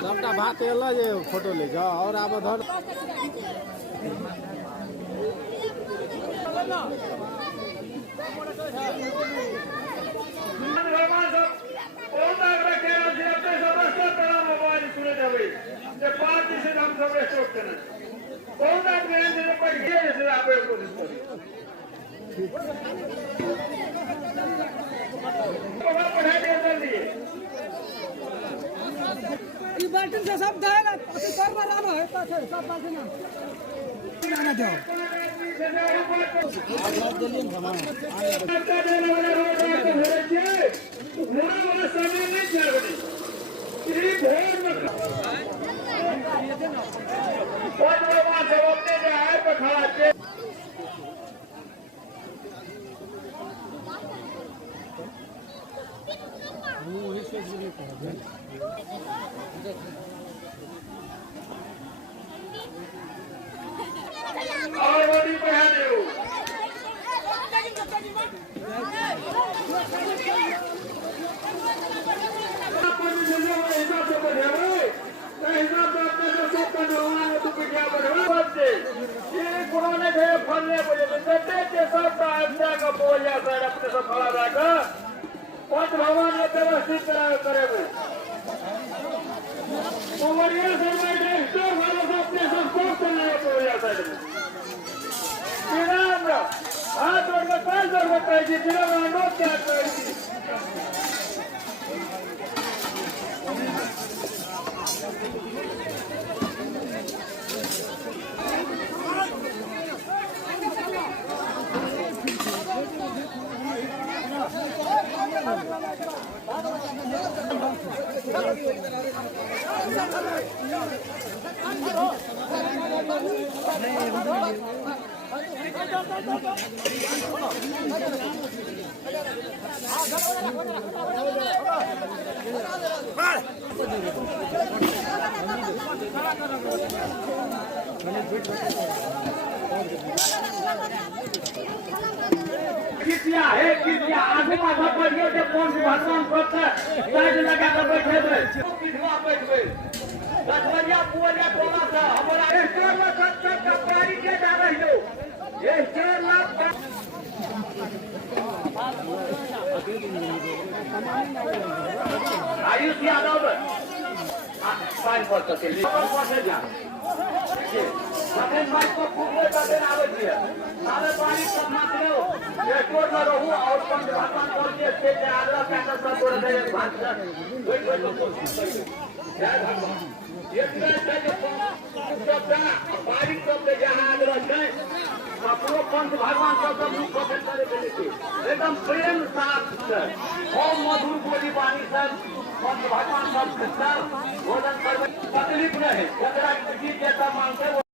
सबटा भात एला जे फोटो ले जाओ और आब धर बाल्टी से सब जाएगा कर में लाना है पास है सब पास ना लाना दो किसिया है किसिया आगे पाछा पड़ियो जे कौन सी भगवान करता साइड लगा के बैठे रे पिछवा बैठबे दसवरिया पुवरिया कोना से हमरा स्टोर में सब कपारी के जा रहियो ये स्टोर में आयुष यादव फाइन पर के लिए पहुंच जा अपन बात को पूरे बदल आवे छिए सारे पानी सब मात्र ये स्टोर में रहू और पंच भगवान कर के से आदरा का सब बोल दे भाग वही जय भगवान ये सब बारिश सब के जहां आदरा है अपनो पंच भगवान सब मुख को करे देते एकदम प्रेम साथ से और मधुर बोली बानी सब पंच भगवान सब भोजन करवे तकलीफ नहीं जकरा किसी जैसा मांगते